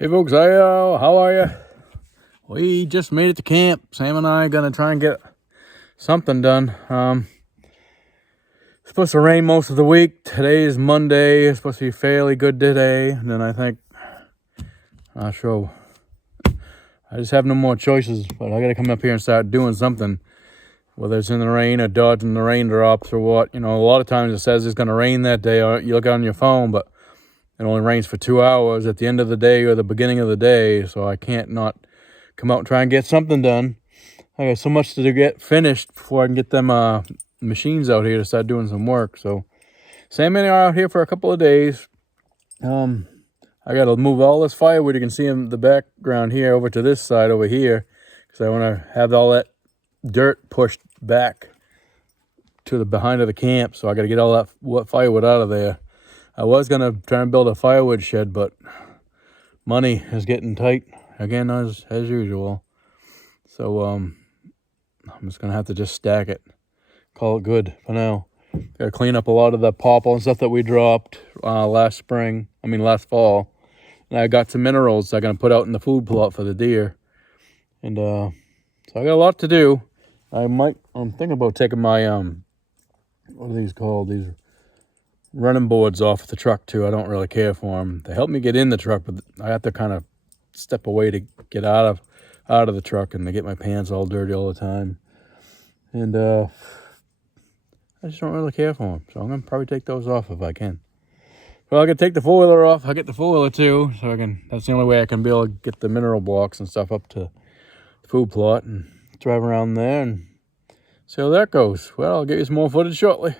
Hey folks, how are you? We just made it to camp. Sam and I are gonna try and get something done. It's supposed to rain most of the week. Today is Monday. It's supposed to be fairly good today. And then I think, not sure. I just have no more choices, but I gotta come up here and start doing something. Whether it's in the rain or dodging the raindrops or what. You know, a lot of times it says it's gonna rain that day, or you look on your phone, but it only rains for 2 hours at the end of the day or the beginning of the day, so I can't not come out and try and get something done. I got so much to get finished before I can get them machines out here to start doing some work. So Sam and I are out here for a couple of days. I got to move all this firewood you can see in the background here over to this side over here, because I want to have all that dirt pushed back to the behind of the camp. So I got to get all that firewood out of there. I was going to try and build a firewood shed, but money is getting tight again as usual. So I'm just going to have to just stack it. Call it good for now. Got to clean up a lot of the popple and stuff that we dropped last fall. And I got some minerals I'm going to put out in the food plot for the deer. And so I got a lot to do. I'm thinking about taking my, what are these called? These running boards off the truck too. I don't really care for them. They help me get in the truck, but I have to kind of step away to get out of the truck, and they get my pants all dirty all the time. And I just don't really care for them, so I'm gonna probably take those off if I can. Well, I can take the four-wheeler off. I get the four-wheeler too, so that's the only way I can be able to get the mineral blocks and stuff up to the food plot and drive around there and see how that goes. Well, I'll get you some more footage shortly.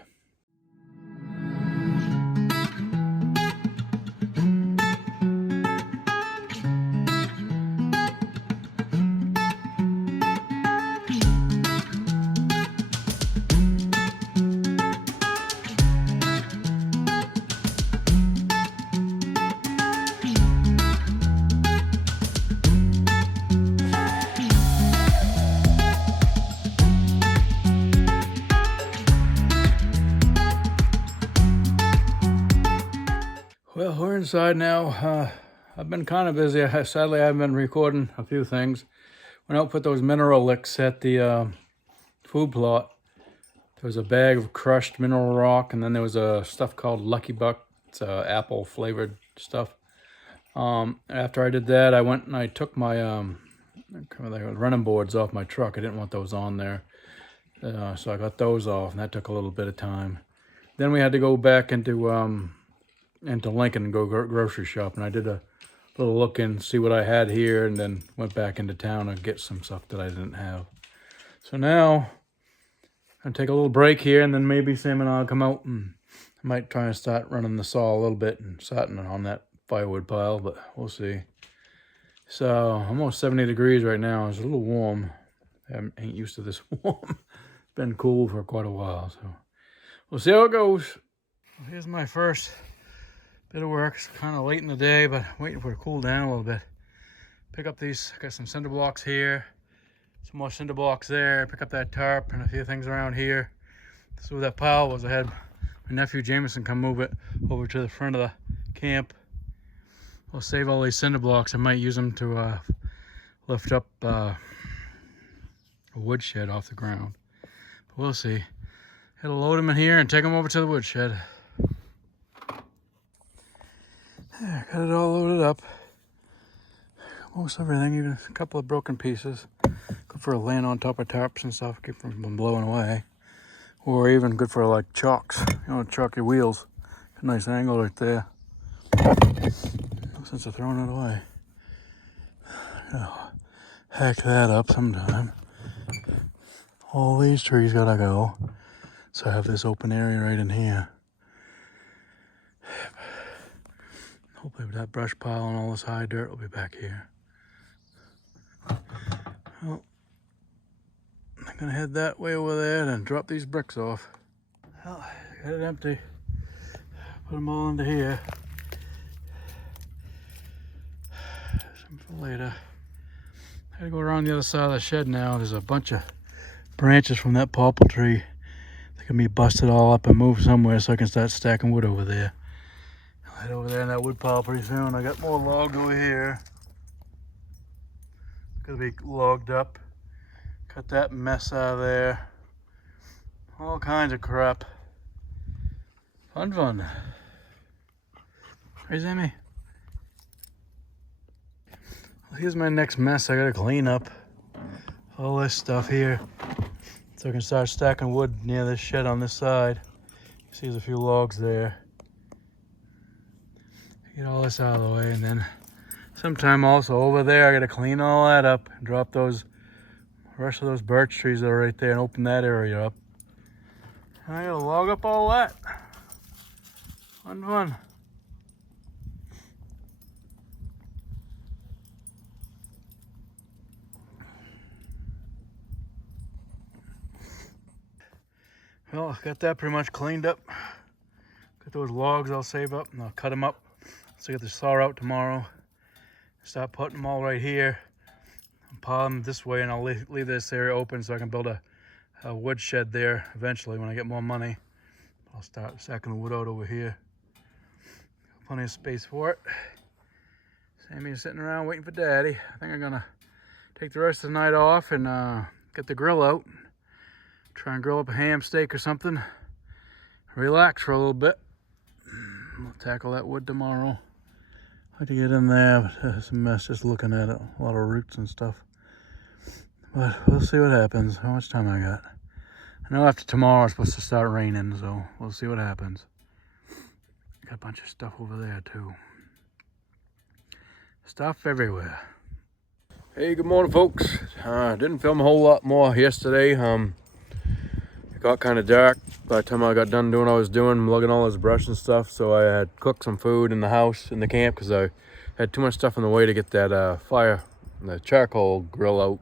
Well, we're inside now. I've been kind of busy. Sadly, I've been recording a few things. Went out put those mineral licks at the food plot. There was a bag of crushed mineral rock, and then there was a stuff called Lucky Buck. It's apple flavored stuff. After I did that, I went and I took my running boards off my truck. I didn't want those on there, so I got those off, and that took a little bit of time. Then we had to go back into Lincoln and go grocery shop, and I did a little look and see what I had here, and then went back into town and get some stuff that I didn't have. So now I'm gonna take a little break here, and then maybe Sam and I'll come out and I might try and start running the saw a little bit and starting on that firewood pile, but we'll see. So almost 70 degrees right now. It's a little warm. I ain't used to this warm. It's been cool for quite a while, so we'll see how it goes. Well, here's my first bit of work. It's kind of late in the day, but waiting for it to cool down a little bit. Pick up these, got some cinder blocks here, some more cinder blocks there, pick up that tarp and a few things around here. This is where that pile was. I had my nephew Jameson come move it over to the front of the camp. I'll save all these cinder blocks. I might use them to lift up a woodshed off the ground. But we'll see. Gotta load them in here and take them over to the woodshed. Yeah, got it all loaded up. Most everything, even a couple of broken pieces. Good for laying on top of tarps and stuff, keep them from blowing away. Or even good for like chocks, chalk your wheels. A nice angle right there. No sense of throwing it away. Hack that up sometime. All these trees gotta go. So I have this open area right in here. Hopefully with that brush pile and all this high dirt will be back here. Well, I'm gonna head that way over there and drop these bricks off. Well, got it empty. Put them all into here. Some for later. I gotta go around the other side of the shed now. There's a bunch of branches from that popple tree. They can be busted all up and moved somewhere so I can start stacking wood over there. Head over there in that wood pile pretty soon. I got more logs over here. Gonna be logged up. Cut that mess out of there. All kinds of crap. Fun. Crazy me. Well, here's my next mess I gotta clean up. All this stuff here. So I can start stacking wood near this shed on this side. You see there's a few logs there. Get all this out of the way, and then sometime also over there I gotta clean all that up and drop those rest of those birch trees that are right there and open that area up. And I gotta log up all that. Fun. Well, I got that pretty much cleaned up. Got those logs I'll save up and I'll cut them up. So I get the saw out tomorrow. Start putting them all right here. I'll pile them this way, and I'll leave this area open so I can build a wood shed there eventually when I get more money. I'll start stacking the wood out over here. Plenty of space for it. Sammy's sitting around waiting for Daddy. I think I'm gonna take the rest of the night off and get the grill out. Try and grill up a ham steak or something. Relax for a little bit. We'll tackle that wood tomorrow. Hard to get in there, but it's a mess just looking at it. A lot of roots and stuff. But we'll see what happens. How much time I got? I know after tomorrow it's supposed to start raining, so we'll see what happens. Got a bunch of stuff over there too. Stuff everywhere. Hey, good morning, folks. Didn't film a whole lot more yesterday. It got kind of dark by the time I got done doing what I was doing, lugging all this brush and stuff. So I had cooked some food in the house, in the camp, because I had too much stuff in the way to get that fire, the charcoal grill out.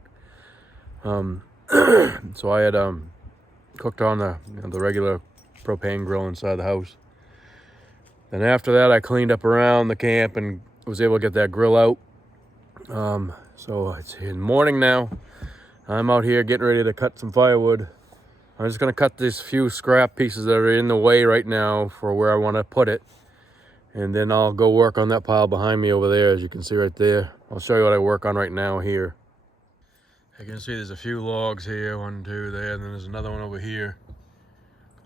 So I had cooked on the regular propane grill inside the house. Then after that, I cleaned up around the camp and was able to get that grill out. So it's in the morning now. I'm out here getting ready to cut some firewood. I'm just going to cut these few scrap pieces that are in the way right now for where I want to put it. And then I'll go work on that pile behind me over there, as you can see right there. I'll show you what I work on right now here. You can see there's a few logs here, 1, 2 there, and then there's another one over here.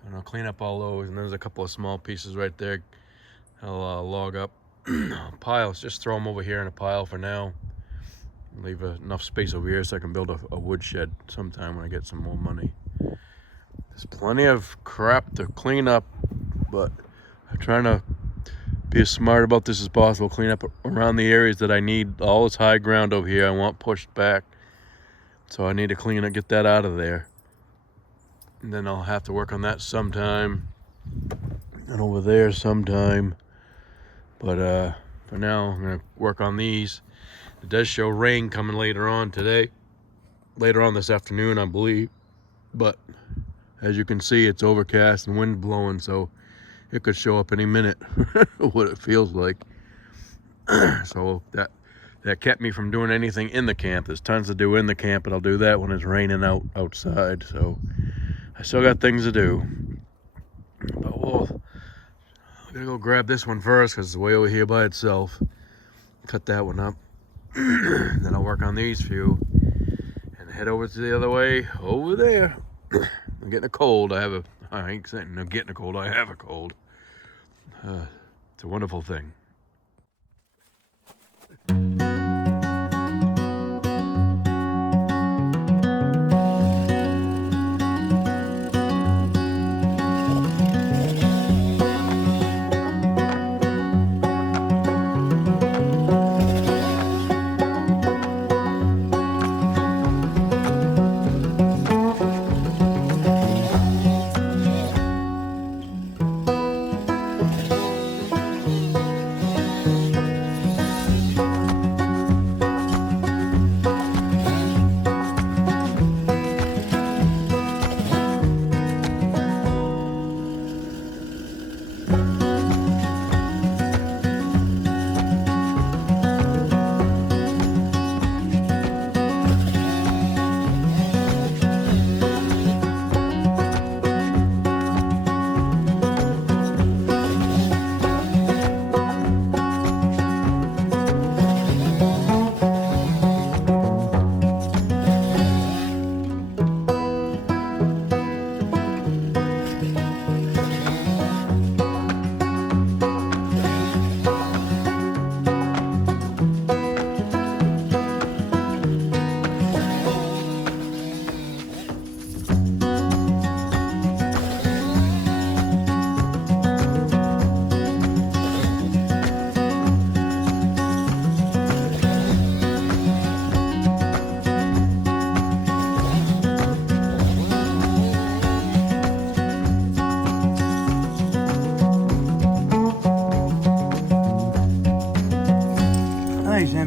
And I'll clean up all those, and there's a couple of small pieces right there. I'll log up piles, just throw them over here in a pile for now. Leave enough space over here so I can build a wood shed sometime when I get some more money. There's plenty of crap to clean up, but I'm trying to be as smart about this as possible. Clean up around the areas that I need. All this high ground over here I want pushed back, so I need to clean it, get that out of there. And then I'll have to work on that sometime, and over there sometime. But for now, I'm gonna work on these. It does show rain coming later on today, later on this afternoon, I believe. But as you can see, it's overcast and wind blowing, so it could show up any minute, what it feels like. So that kept me from doing anything in the camp. There's tons to do in the camp, but I'll do that when it's raining outside. So I still got things to do. But I'm gonna go grab this one first because it's way over here by itself. Cut that one up. Then I'll work on these few and head over to the other way over there. I'm getting a cold. I ain't saying I'm getting a cold. I have a cold. It's a wonderful thing.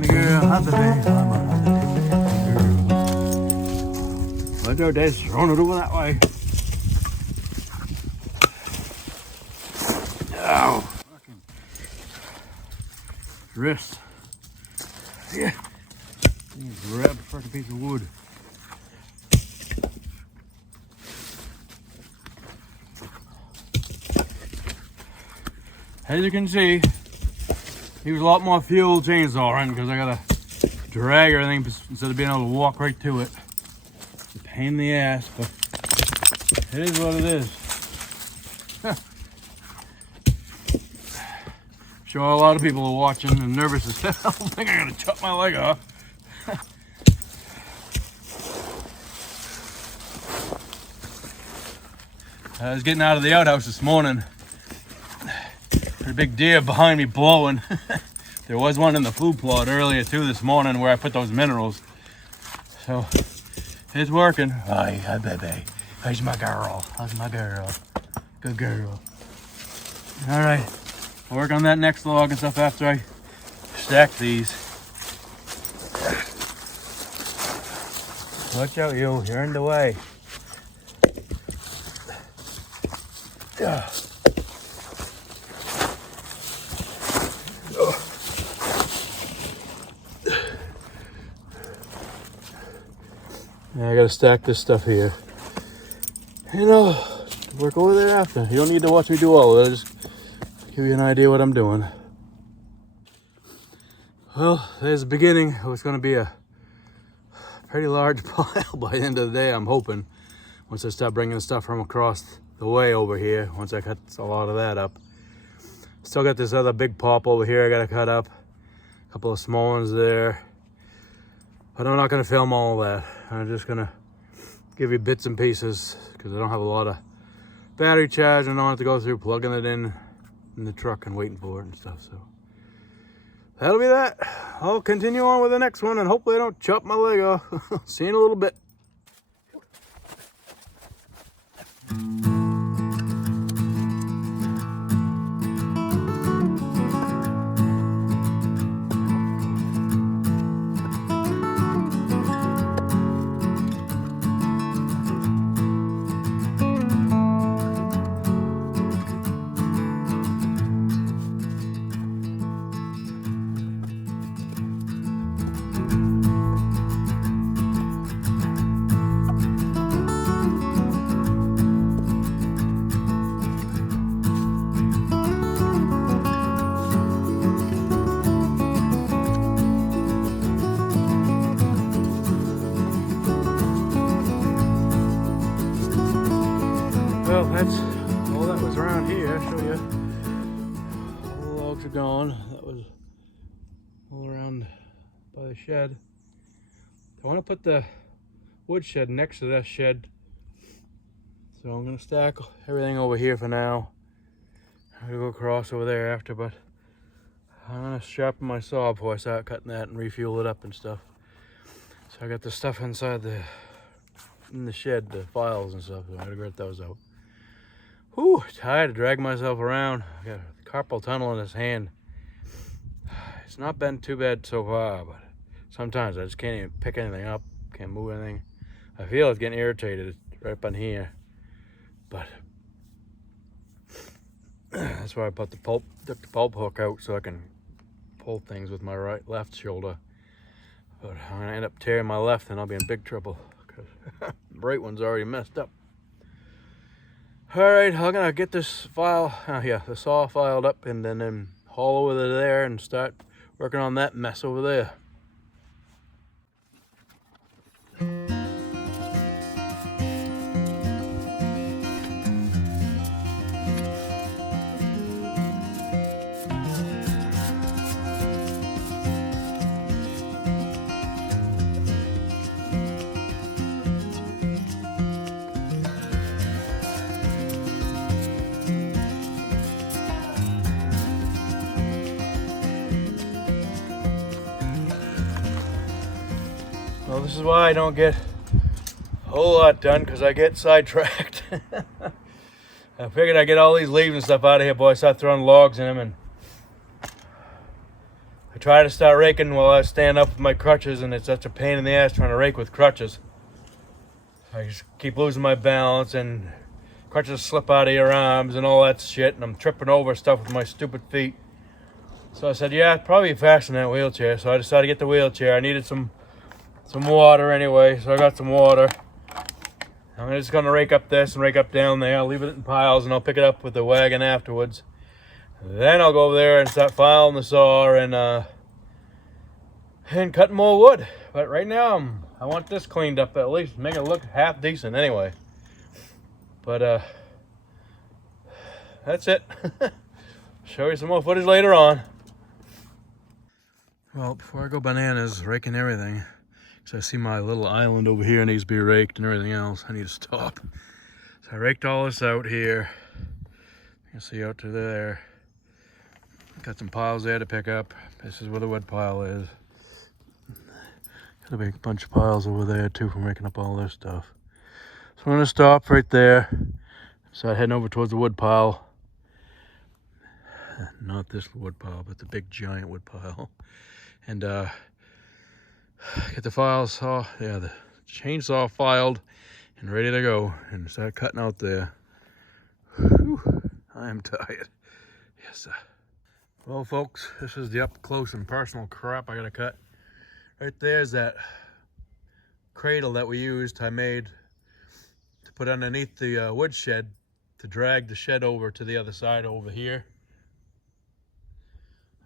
the girl, hot the day, I'm a hot the day, girl. Let our dad's throwing it over that way. Ow! Fucking wrist. Yeah. Grab a fucking piece of wood. As you can see, he was a lot more fuel chainsaw because I gotta drag everything instead of being able to walk right to it. It's a pain in the ass, but it is what it is. Sure, a lot of people are watching and nervous as hell. I think I'm gonna chop my leg off. I was getting out of the outhouse this morning. There's a big deer behind me blowing. There was one in the food plot earlier too this morning where I put those minerals. So it's working. Hi baby. How's my girl? How's my girl? Good girl. All right, I'll work on that next log and stuff after I stack these. Watch out, you're in the way. Yeah, I gotta stack this stuff here. You know, work over there after. You don't need to watch me do all of it. I'll just give you an idea what I'm doing. Well, there's the beginning. It's gonna be a pretty large pile by the end of the day, I'm hoping. Once I start bringing stuff from across the way over here, once I cut a lot of that up. Still got this other big pop over here I gotta cut up. A couple of small ones there. But I'm not gonna film all of that. I'm just gonna give you bits and pieces because I don't have a lot of battery charge and I don't have to go through plugging it in the truck and waiting for it and stuff. So that'll be that. I'll continue on with the next one and hopefully I don't chop my leg off. See you in a little bit. Well, that's all that was around here. I'll show you. All the logs are gone. That was all around by the shed. I want to put the wood shed next to that shed. So I'm going to stack everything over here for now. I'm going to go across over there after, but I'm going to sharpen my saw before I start cutting that and refuel it up and stuff. So I got the stuff inside in the shed, the files and stuff, so I gotta get those out. Whew, tired to drag myself around. I got a carpal tunnel in this hand. It's not been too bad so far, but sometimes I just can't even pick anything up, can't move anything. I feel it's getting irritated right up in here, but that's why I put took the pulp hook out so I can pull things with my left shoulder. But I'm gonna end up tearing my left and I'll be in big trouble because the right one's already messed up. All right, I'm gonna get this the saw filed up and then haul over to there and start working on that mess over there. Well, this is why I don't get a whole lot done, because I get sidetracked. I figured I'd get all these leaves and stuff out of here before I start throwing logs in them, and I tried to start raking while I was standing up with my crutches, and it's such a pain in the ass trying to rake with crutches. I just keep losing my balance, and crutches slip out of your arms and all that shit, and I'm tripping over stuff with my stupid feet. So I said, yeah, it's probably faster than that wheelchair. So I decided to get the wheelchair. I needed some water anyway, so I got some water. I'm just gonna rake up this and rake up down there. I'll leave it in piles, and I'll pick it up with the wagon afterwards. Then I'll go over there and start filing the saw and cutting more wood. But right now I want this cleaned up, at least make it look half decent anyway. But that's it. Show you some more footage later on. Well, before I go bananas raking everything, because I see my little island over here needs to be raked and everything else, I need to stop. So I raked all this out here. You can see out to there. Got some piles there to pick up. This is where the wood pile is. Got a big bunch of piles over there too from raking up all this stuff. So I'm gonna stop right there. Start heading over towards the wood pile. Not this wood pile, but the big giant wood pile. And get the the chainsaw filed and ready to go and start cutting out there. Whew, I am tired. Yes, sir. Well, folks, this is the up close and personal crap I gotta cut. Right there's that cradle that we used, I made to put underneath the wood shed to drag the shed over to the other side over here.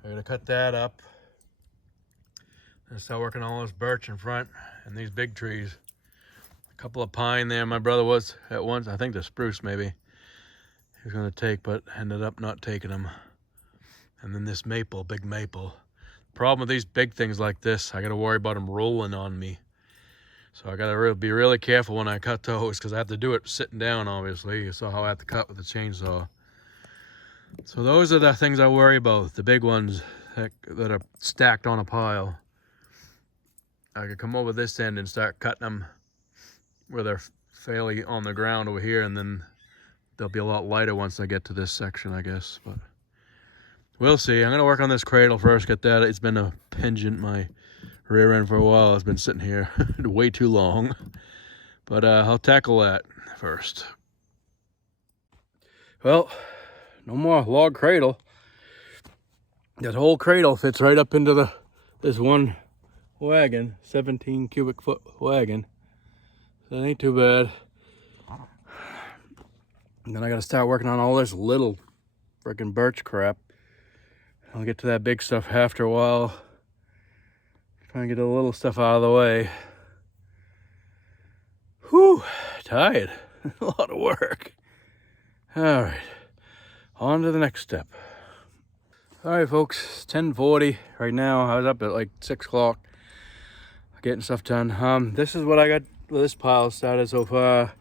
I'm gonna cut that up and start working on all this birch in front and these big trees. A couple of pine there my brother was at once, I think the spruce maybe, he was gonna take, but ended up not taking them. And then this maple, big maple. Problem with these big things like this, I gotta worry about them rolling on me. So I gotta be really careful when I cut those, because I have to do it sitting down, obviously. You saw how I have to cut with the chainsaw. So those are the things I worry about, the big ones that are stacked on a pile. I could come over this end and start cutting them where they're fairly on the ground over here, and then they'll be a lot lighter once I get to this section, I guess. But we'll see. I'm gonna work on this cradle first, get that. It's been a pingent, my rear end for a while. It's been sitting here way too long. But I'll tackle that first. Well, no more log cradle. That whole cradle fits right up into this one wagon, 17 cubic foot wagon. That ain't too bad. And then I gotta start working on all this little freaking birch crap. I'll get to that big stuff after a while. Trying to get the little stuff out of the way. Whew, tired. A lot of work. All right, on to the next step. All right, folks, it's 10:40 right now. I was up at like 6 o'clock getting stuff done. This is what I got with this pile started so far.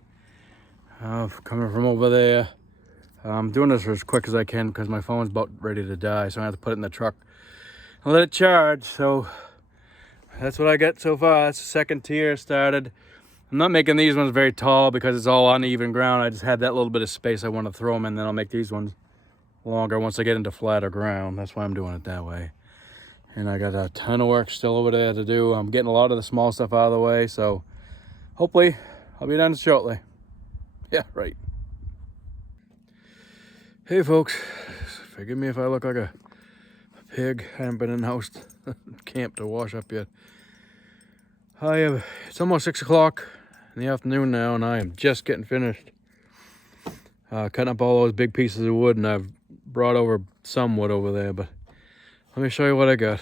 Coming from over there. I'm doing this as quick as I can because my phone's about ready to die, so I have to put it in the truck and let it charge. So that's what I got so far. That's the second tier started. I'm not making these ones very tall because it's all uneven ground. I just had that little bit of space I want to throw them in, then I'll make these ones longer once I get into flatter ground. That's why I'm doing it that way. And I got a ton of work still over there to do. I'm getting a lot of the small stuff out of the way, so hopefully I'll be done shortly. Yeah, right. Hey folks, forgive me if I look like a pig. I haven't been in the house camp to wash up yet. It's almost 6 o'clock in the afternoon now, and I am just getting finished cutting up all those big pieces of wood, and I've brought over some wood over there, but let me show you what I got.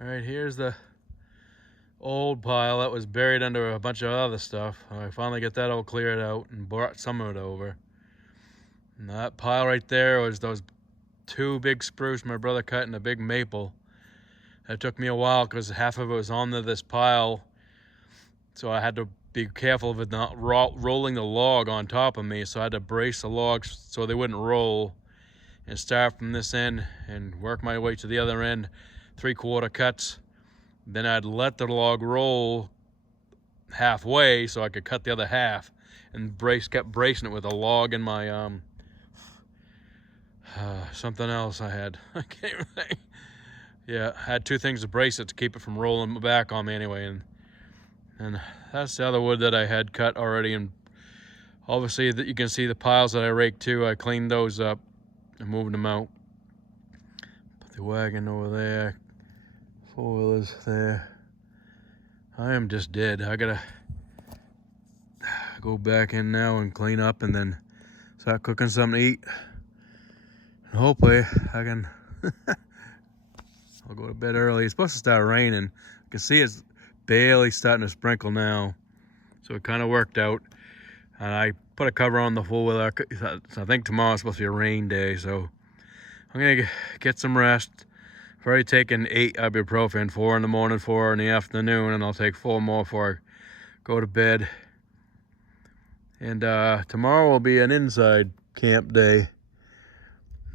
All right, here's the old pile that was buried under a bunch of other stuff. I finally get that all cleared out and brought some of it over. And that pile right there was those 2 big spruce my brother cut and a big maple. It took me a while because half of it was on this pile, so I had to be careful of it not rolling the log on top of me, so I had to brace the logs so they wouldn't roll and start from this end and work my way to the other end, 3/4 cuts. Then I'd let the log roll halfway so I could cut the other half, and kept bracing it with a log in my Something else I had. I can't even think. Yeah, I had 2 things to brace it to keep it from rolling back on me anyway. And that's the other wood that I had cut already. And obviously that you can see the piles that I raked too. I cleaned those up and moved them out. Put the wagon over there. 4-wheelers there. I am just dead. I gotta go back in now and clean up and then start cooking something to eat. And hopefully I can I'll go to bed early. It's supposed to start raining. You can see it's barely starting to sprinkle now. So it kind of worked out. And I put a cover on the 4-wheeler. So I think tomorrow's supposed to be a rain day. So I'm gonna get some rest. I've already taken 8 ibuprofen, 4 in the morning, 4 in the afternoon, and I'll take 4 more before I go to bed. And tomorrow will be an inside camp day.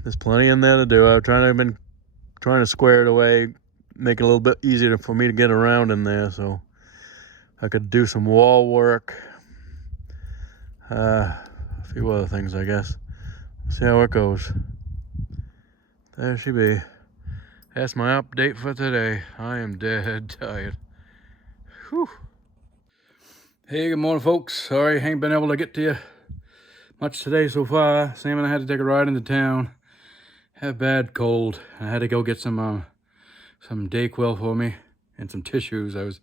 There's plenty in there to do. I've been trying to square it away, make it a little bit easier for me to get around in there, so I could do some wall work, a few other things, I guess. See how it goes. There she be. That's my update for today. I am dead tired. Whew. Hey, good morning, folks. Sorry I ain't been able to get to you much today so far. Sam and I had to take a ride into town. Had a bad cold. I had to go get some Dayquil for me and some tissues. I was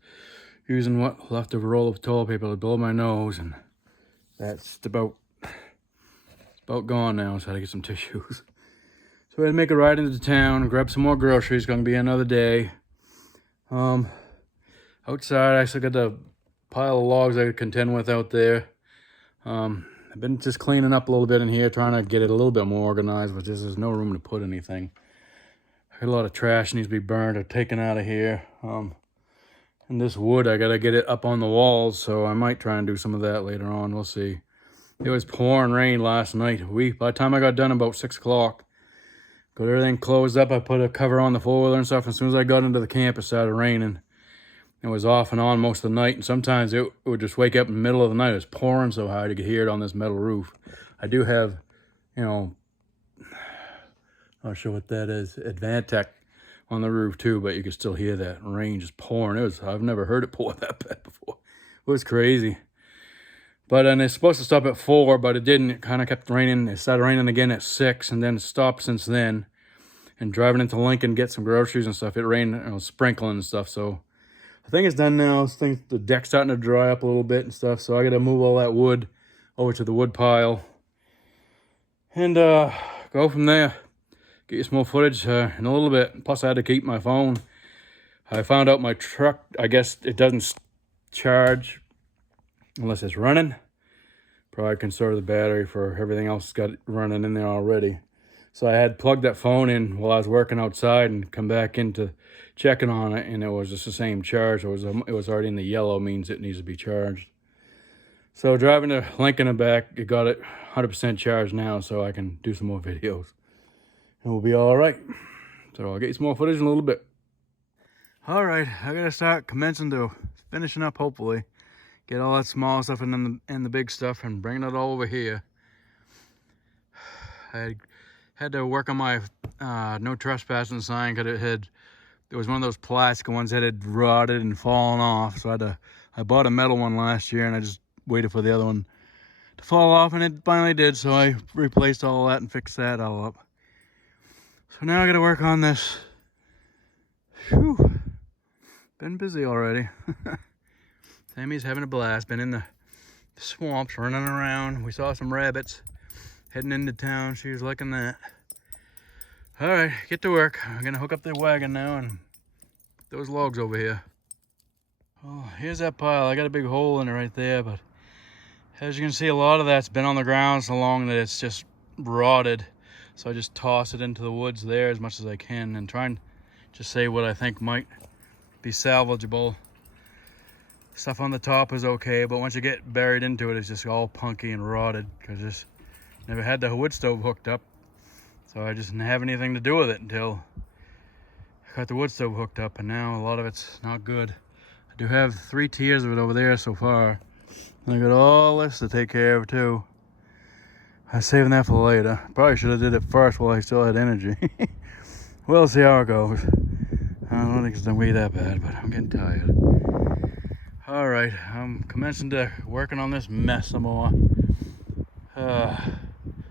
using what left of a roll of toilet paper to blow my nose, and that's about gone now. So I had to get some tissues. So I had to make a ride into town, grab some more groceries. Gonna be another day. Outside, I still got the pile of logs I could contend with out there. I've been just cleaning up a little bit in here, trying to get it a little bit more organized, but there's no room to put anything. I got a lot of trash needs to be burned or taken out of here. And this wood, I gotta get it up on the walls, so I might try and do some of that later on. We'll see. It was pouring rain last night. By the time I got done about 6 o'clock, got everything closed up. I put a cover on the 4-wheeler and stuff. As soon as I got into the camp, it started raining. It was off and on most of the night, and sometimes it would just wake up in the middle of the night. It was pouring so hard you could hear it on this metal roof. I do have, not sure what that is, Advantech on the roof too, but you can still hear that rain just pouring. I've never heard it pour that bad before. It was crazy. But and it's supposed to stop at 4, but it didn't. It kind of kept raining. It started raining again at 6, and then it stopped since then. And driving into Lincoln, get some groceries and stuff, it rained, sprinkling and stuff, so I think it's done now. The deck's starting to dry up a little bit and stuff, so I got to move all that wood over to the wood pile and go from there. Get you some more footage in a little bit. Plus, I had to keep my phone. I found out my truck, I guess it doesn't charge unless it's running. Probably conserve the battery for everything else got running in there already. So I had plugged that phone in while I was working outside and come back into checking on it, and it was just the same charge. It was already in the yellow, means it needs to be charged. So driving to Lincoln and back, it got it 100% charged now, so I can do some more videos. And we'll be all right. So I'll get you some more footage in a little bit. All right, I gotta start commencing to finishing up, hopefully. Get all that small stuff and the big stuff and bring it all over here. I had to work on my no trespassing sign because it was one of those plastic ones that had rotted and fallen off. So I bought a metal one last year, and I just waited for the other one to fall off, and it finally did. So I replaced all that and fixed that all up. So now I got to work on this. Whew. Been busy already. Sammy's having a blast. Been in the swamps, running around. We saw some rabbits heading into town. She was liking that. All right, get to work. I'm gonna hook up the wagon now and put those logs over here. Oh, here's that pile. I got a big hole in it right there, but as you can see, a lot of that's been on the ground so long that it's just rotted. So I just toss it into the woods there as much as I can and try and just say what I think might be salvageable. Stuff on the top is okay, but once you get buried into it, it's just all punky and rotted because just never had the wood stove hooked up. So I just didn't have anything to do with it until I got the wood stove hooked up, and now a lot of it's not good. I do have 3 tiers of it over there so far. And I got all this to take care of too. I'm saving that for later. Probably should have did it first while I still had energy. We'll see how it goes. I don't think it's gonna be that bad, but I'm getting tired. All right, I'm commencing to working on this mess some more.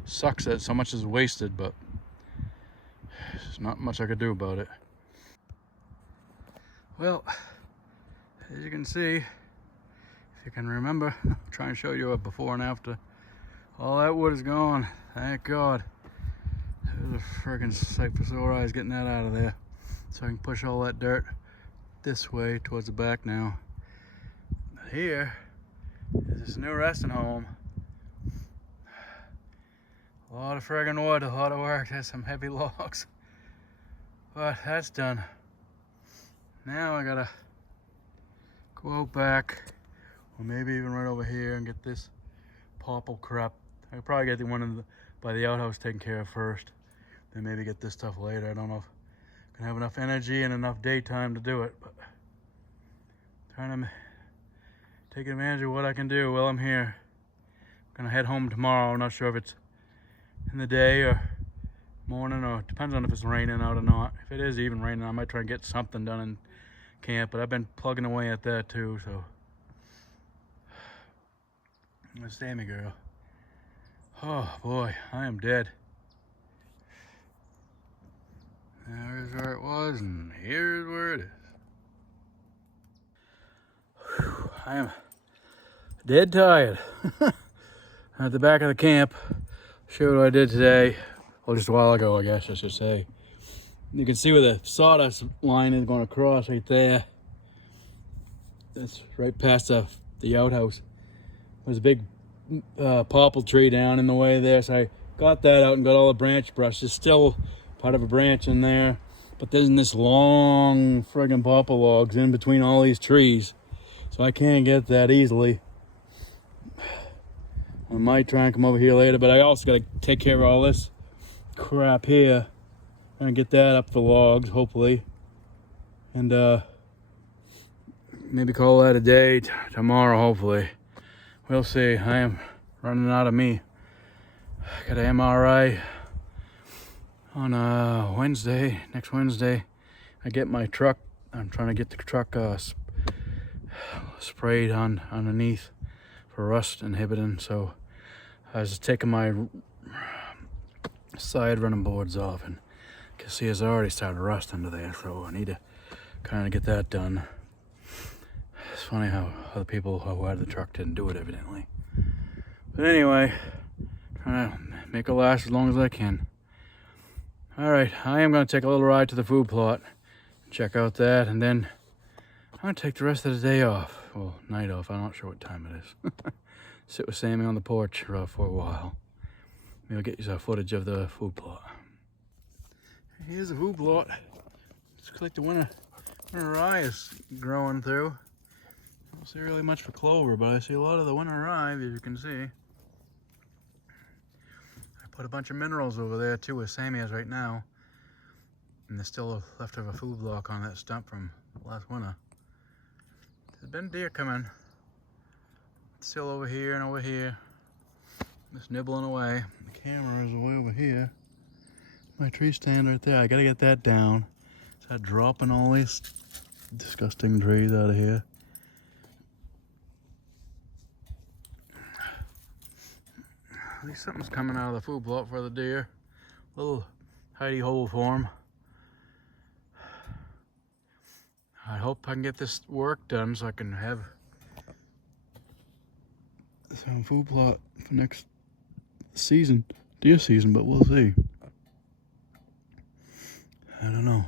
Sucks that so much is wasted, but there's not much I could do about it. Well, as you can see, if you can remember, I'll try and show you a before and after. All that wood is gone, thank God. It was a friggin' sight for sore eyes getting that out of there. So I can push all that dirt this way towards the back now. But here is this new resting home. A lot of friggin' wood, a lot of work. There's some heavy logs. But that's done. Now I gotta go out back, or maybe even right over here and get this popple crap. I could probably get the one by the outhouse taken care of first. Then maybe get this stuff later. I don't know if I can have enough energy and enough daytime to do it, but trying to take advantage of what I can do while I'm here. I'm gonna head home tomorrow. I'm not sure if it's in the day or morning, or it depends on if it's raining out or not. If it is even raining, I might try and get something done in camp, but I've been plugging away at that too, so. Stay me, girl. Oh boy, I am dead. There's where it was, and here's where it is. Whew, I am dead tired. At the back of the camp, showed what I did today. Well, just a while ago, I guess I should say. You can see where the sawdust line is going across right there. That's right past the outhouse. There's a big popple tree down in the way there, so I got that out and got all the branch brush. There's still part of a branch in there, but there's this long friggin' popple logs in between all these trees, so I can't get that easily. I might try and come over here later, but I also gotta take care of all this crap here and get that up the logs, hopefully, and maybe call that a day tomorrow, hopefully. We'll see. I am running out of me. I got an MRI on Wednesday, next Wednesday. I get my truck. I'm trying to get the truck sprayed on underneath for rust inhibiting. So I was just taking my side running boards off, and you can see it's already started to rust under there. So I need to kind of get that done. It's funny how other people who had the truck didn't do it, evidently. But anyway, trying to make it last as long as I can. All right, I am going to take a little ride to the food plot, check out that, and then I'm going to take the rest of the day off. Well, night off. I'm not sure what time it is. Sit with Sammy on the porch for a while. Maybe I'll get you some footage of the food plot. Here's the food plot. Looks like the winter rye is growing through. I don't see really much for clover, but I see a lot of the winter rye, as you can see. I put a bunch of minerals over there too, where Sammy is right now. And there's still a leftover food block on that stump from last winter. There's been deer coming. Still over here and over here. Just nibbling away. The camera is way over here. My tree stand right there. I gotta get that down. Start dropping all these disgusting trees out of here. At least something's coming out of the food plot for the deer. Little hidey hole for them. I hope I can get this work done so I can have some food plot for next season, deer season, but we'll see. I don't know.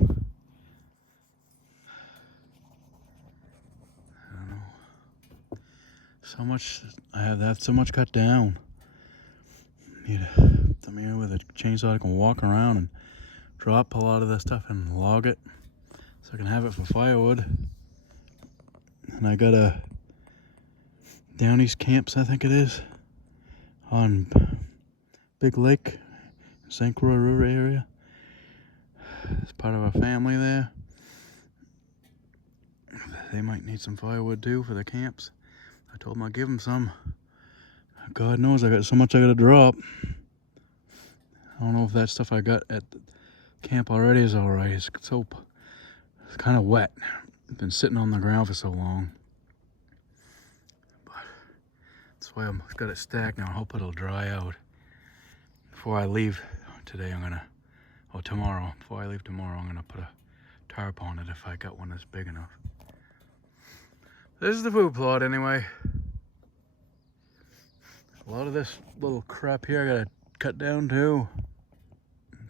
So much, I have so much cut down. Need something here with a chainsaw I can walk around and drop a lot of this stuff and log it so I can have it for firewood. And I got a Down East Camps, I think it is, on Big Lake, St. Croix River area. It's part of a family there. They might need some firewood too for their camps. I told them I'd give them some. God knows I got so much I gotta drop. I don't know if that stuff I got at the camp already is all right. It's kind of wet. It's been sitting on the ground for so long. But that's why I've got it stacked now. I hope it'll dry out before I leave today. Tomorrow. Before I leave tomorrow, I'm gonna put a tarp on it if I got one that's big enough. This is the food plot anyway. A lot of this little crap here I gotta cut down too.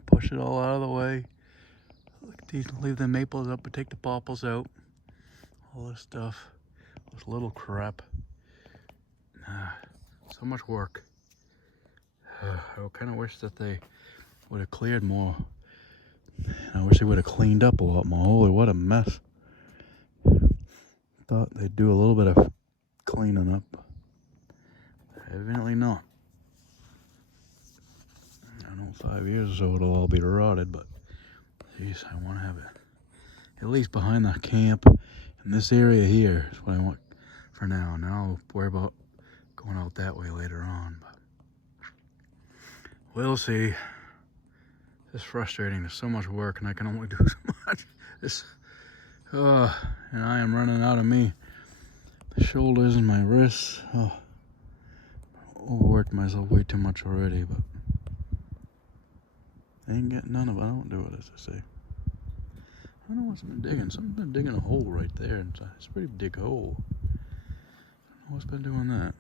Push it all out of the way. Look at these, leave the maples up, but take the popples out. All this stuff. This little crap. So much work. I kind of wish that they would have cleared more. I wish they would have cleaned up a lot more. Holy, what a mess. Thought they'd do a little bit of cleaning up. Evidently not. I know 5 years or so it'll all be rotted, but geez, I want to have it at least behind the camp. And this area here is what I want for now. Now I'll worry about going out that way later on. But we'll see. It's frustrating. There's so much work and I can only do so much. And I am running out of me. The shoulders and my wrists. Overworked myself way too much already, but I ain't getting none of it. I don't do it, as I say. I don't know what's been digging. Someone's been digging a hole right there. It's a pretty big hole. I don't know what's been doing that.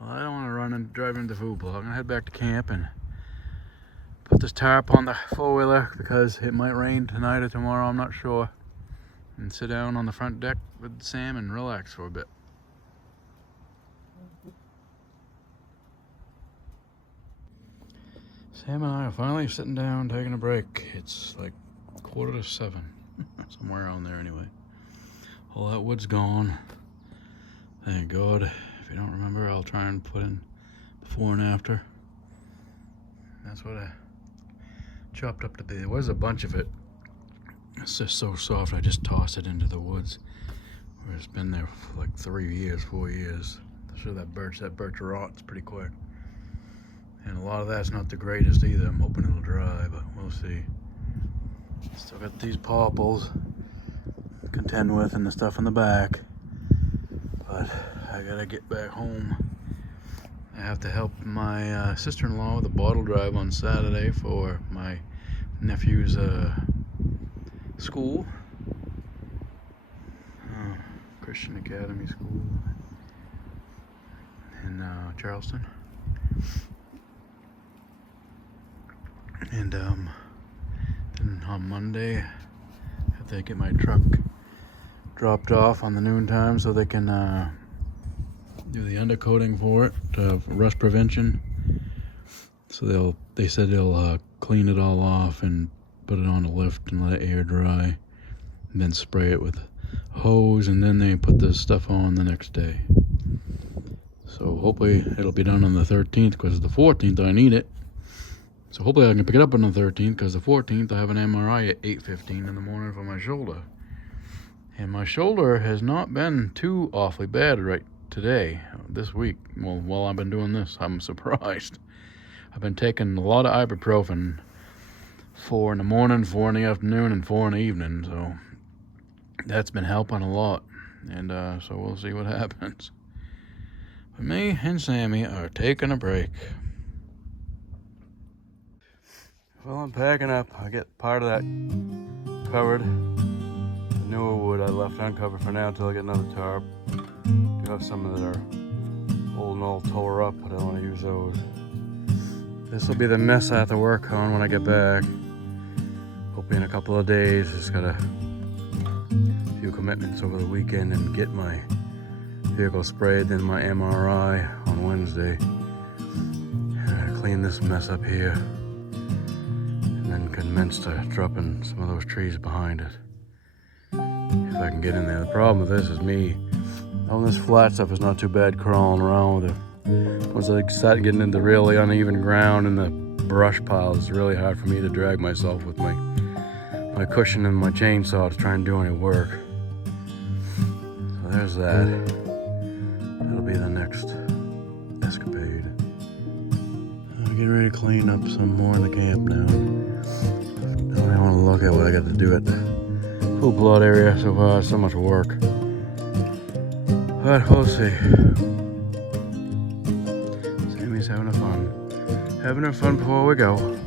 Well, I don't want to run and drive into the food plot. I'm gonna head back to camp and put this tarp on the four-wheeler because it might rain tonight or tomorrow, I'm not sure. And sit down on the front deck with Sam and relax for a bit. Sam and I are finally sitting down, taking a break. It's like 6:45, somewhere around there anyway. All that wood's gone. Thank God. If you don't remember, I'll try and put in before and after. That's what I chopped up to be. There was a bunch of it. It's just so soft, I just tossed it into the woods. Where it's been there for like 3 years, 4 years. I'm sure that birch rots pretty quick. And a lot of that's not the greatest either. I'm hoping it'll dry, but we'll see. Still got these popples to contend with and the stuff in the back. But I gotta get back home. I have to help my sister-in-law with a bottle drive on Saturday for my nephew's school. Christian Academy School in Charleston. And then on Monday, I have to get my truck dropped off on the noon time so they can do the undercoating for it, rust prevention. So they said they'll clean it all off and put it on a lift and let it air dry, and then spray it with a hose, and then they put the stuff on the next day. So hopefully it'll be done on the 13th, because the 14th I need it. So hopefully I can pick it up on the 13th, because the 14th I have an MRI at 8:15 in the morning for my shoulder. And my shoulder has not been too awfully bad right today, this week. Well, while I've been doing this, I'm surprised. I've been taking a lot of ibuprofen, 4 in the morning, 4 in the afternoon, and 4 in the evening. So that's been helping a lot. And so we'll see what happens. But me and Sammy are taking a break. Well, I'm packing up. I get part of that covered. The newer wood I left uncovered for now until I get another tarp. I do have some that are old and all tore up, but I don't want to use those. This will be the mess I have to work on when I get back. Hopefully in a couple of days. Just got a few commitments over the weekend and get my vehicle sprayed, then my MRI on Wednesday. And I gotta clean this mess up here. And then commence to dropping some of those trees behind it. If I can get in there. The problem with this is me. All this flat stuff is not too bad crawling around with it. Once I start getting into really uneven ground and the brush piles, it's really hard for me to drag myself with my cushion and my chainsaw to try and do any work. So there's that. That'll be the next escapade. I getting ready to clean up some more in the camp now. I want to look at what I got to do at the poop lot area so far. It's so much work. But we'll see. Sammy's having fun. Having her fun before we go.